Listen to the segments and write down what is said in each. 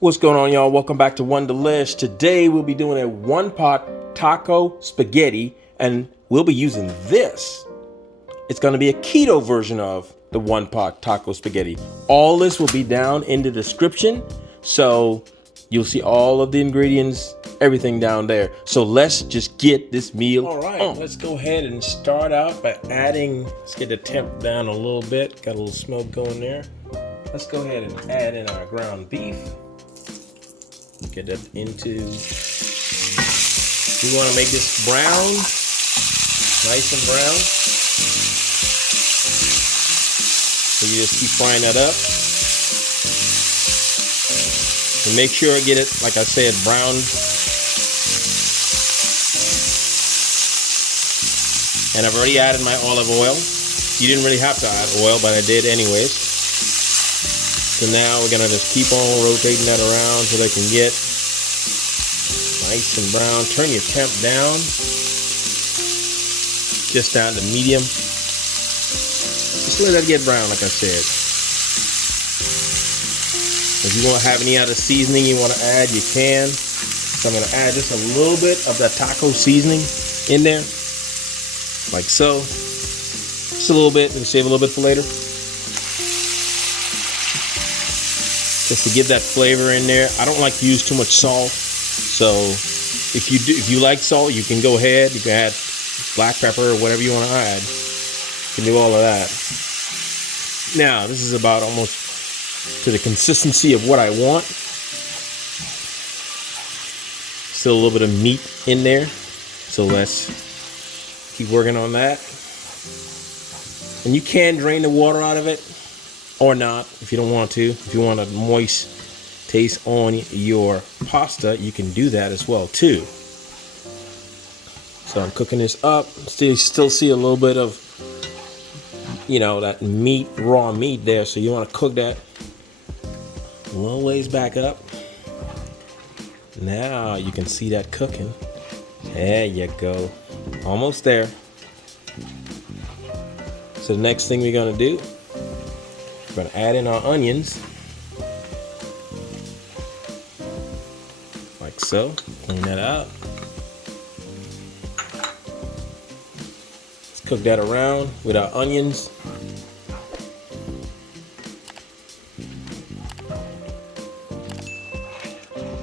What's going on, y'all? Welcome back to One Delish. Today we'll be doing a one-pot taco spaghetti, and we'll be using this. It's going to be a keto version of the one-pot taco spaghetti. All this will be down in the description, so you'll see all of the ingredients, everything down there. So let's just get this meal on. All right, let's go ahead and start out by adding, let's get the temp down a little bit. Got a little smoke going there. Let's go ahead and add in our ground beef. Get that into, we want to make this brown, nice and brown. So you just keep frying that up. And make sure I get it, like I said, brown. And I've already added my olive oil. You didn't really have to add oil, but I did anyways. So now we're gonna just keep on rotating that around so they can get nice and brown. Turn your temp down, just down to medium. Just let that get brown, like I said. If you want to have any other seasoning you want to add, you can. So I'm gonna add just a little bit of that taco seasoning in there, like so. Just a little bit, and save a little bit for later. Just to give that flavor in there. I don't like to use too much salt, so if you like salt, you can go ahead. You can add black pepper or whatever you want to add. You can do all of that. Now this is about almost to the consistency of what I want. Still a little bit of meat in there, so let's keep working on that. And you can drain the water out of it, or not, if you don't want to. If you want a moist taste on your pasta, you can do that as well too. So I'm cooking this up. Still see a little bit of, that meat, raw meat there. So you want to cook that a little ways back up. Now you can see that cooking. There you go. Almost there. So the next thing we're gonna do, we're going to add in our onions, like so. Clean that out. Let's cook that around with our onions.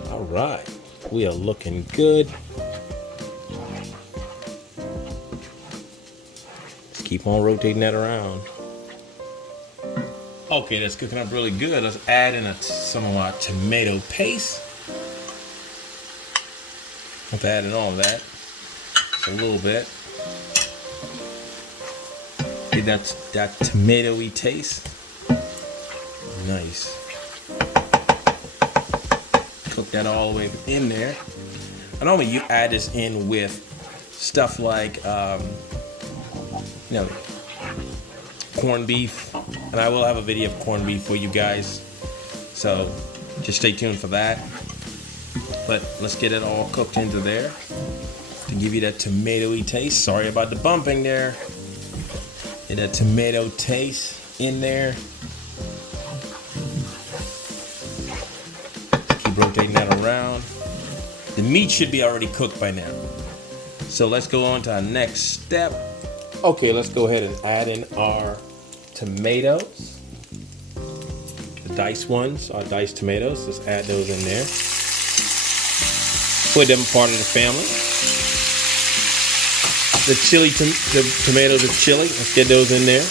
All right, we are looking good. Let's keep on rotating that around. Okay, that's cooking up really good. Let's add in some of our tomato paste. I've added all of that. Just a little bit. Get that tomatoey taste. Nice. Cook that all the way in there. And normally you add this in with stuff like, corned beef. And I will have a video of corned beef for you guys, so just stay tuned for that. But let's get it all cooked into there to give you that tomatoey taste. Sorry about the bumping there. Get that tomato taste in there. Keep rotating that around. The meat should be already cooked by now. So let's go on to our next step. Okay, let's go ahead and add in our tomatoes, the diced ones, our diced tomatoes. Let's add those in there. Put them part of the family. The tomatoes are chili. Let's get those in there.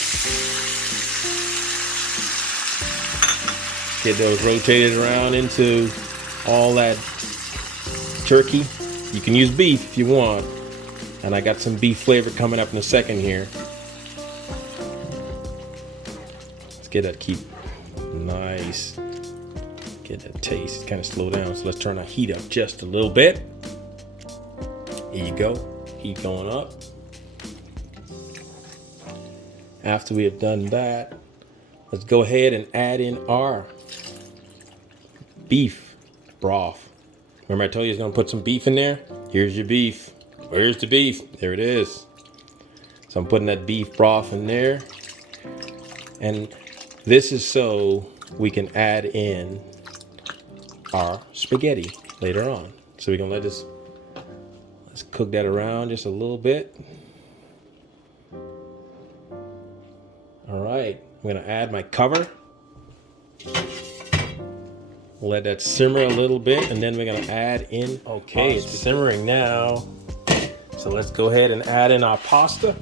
Get those rotated around into all that turkey. You can use beef if you want, and I got some beef flavor coming up in a second here. Get that keep nice. Get that taste. Kind of slow down. So let's turn our heat up just a little bit. Here you go. Heat going up. After we have done that, let's go ahead and add in our beef broth. Remember I told you I was going to put some beef in there? Here's your beef. Where's the beef? There it is. So I'm putting that beef broth in there. And this is so we can add in our spaghetti later on. So we're gonna let's cook that around just a little bit. All right, I'm gonna add my cover. Let that simmer a little bit, and then we're gonna add in, okay, it's simmering now. So let's go ahead and add in our pasta.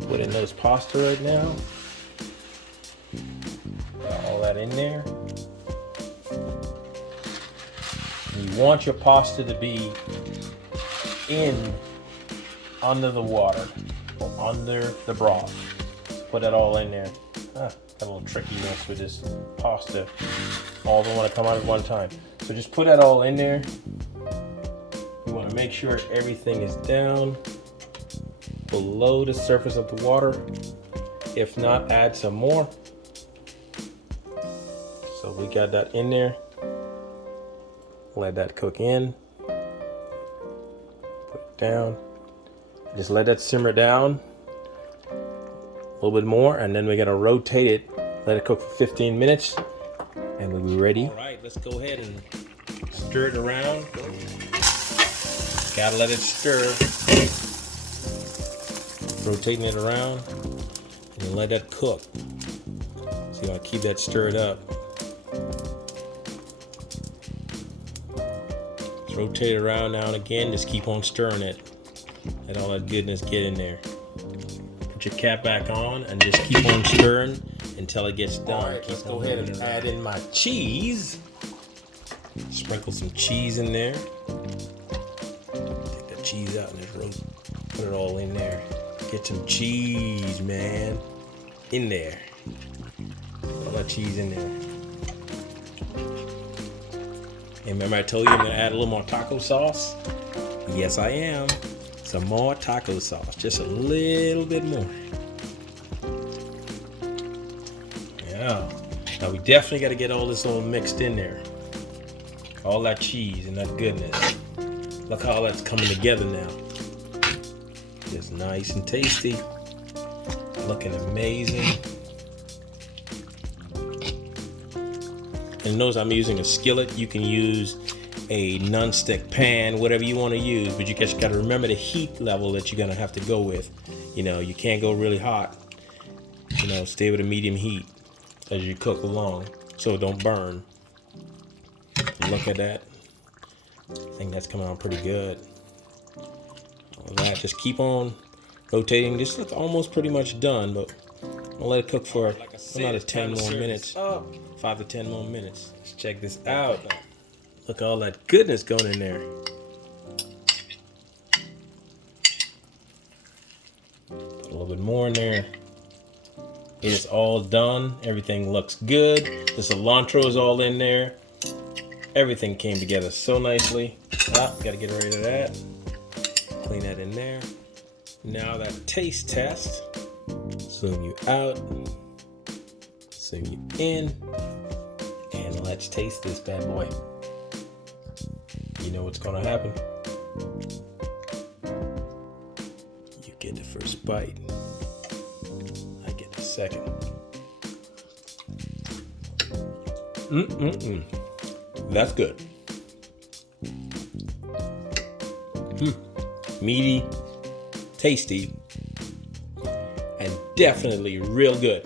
Put in those pasta right now. Got all that in there. You want your pasta to be under the water or under the broth. Put that all in there. Got a little trickiness with this pasta. All don't want to come out at one time. So just put that all in there. You want to make sure everything is down below the surface of the water. If not, add some more. So we got that in there. Let that cook in. Put it down. Just let that simmer down a little bit more, and then we're gonna rotate it. Let it cook for 15 minutes, and we'll be ready. All right, let's go ahead and stir it around. Gotta let it stir. Rotating it around, and then let that cook. So you wanna keep that stirred up. Just rotate it around now and again. Just keep on stirring it. Let all that goodness get in there. Put your cap back on and just keep on stirring until it gets done. All right, let's go ahead and add in my cheese. Sprinkle some cheese in there. Take the cheese out and just put it all in there. Get some cheese, man, in there. All that cheese in there. And remember I told you I'm gonna add a little more taco sauce? Yes, I am. Some more taco sauce, just a little bit more. Yeah. Now we definitely got to get all this all mixed in there. All that cheese and that goodness. Look how that's coming together now. Just nice and tasty. Looking amazing. And notice I'm using a skillet. You can use a non-stick pan, whatever you want to use, but you just got to remember the heat level that you're going to have to go with. You know, you can't go really hot. You know, stay with a medium heat as you cook along so it don't burn. Look at that. I think that's coming out pretty good. All that, just keep on rotating. This looks almost pretty much done, but I'll let it cook for another 10 more minutes. 5 to 10 more minutes. Let's check this out. Look at all that goodness going in there. Put a little bit more in there. It is all done. Everything looks good. The cilantro is all in there. Everything came together so nicely. Gotta get rid of that. Clean that in there. Now that taste test. Zoom you out. Zoom you in. And let's taste this bad boy. You know what's gonna happen. You get the first bite. I get the second. That's good. Meaty, tasty, and definitely real good.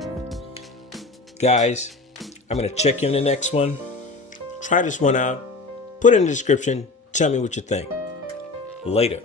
Guys, I'm gonna check you in the next one. Try this one out. Put it in the description. Tell me what you think. Later.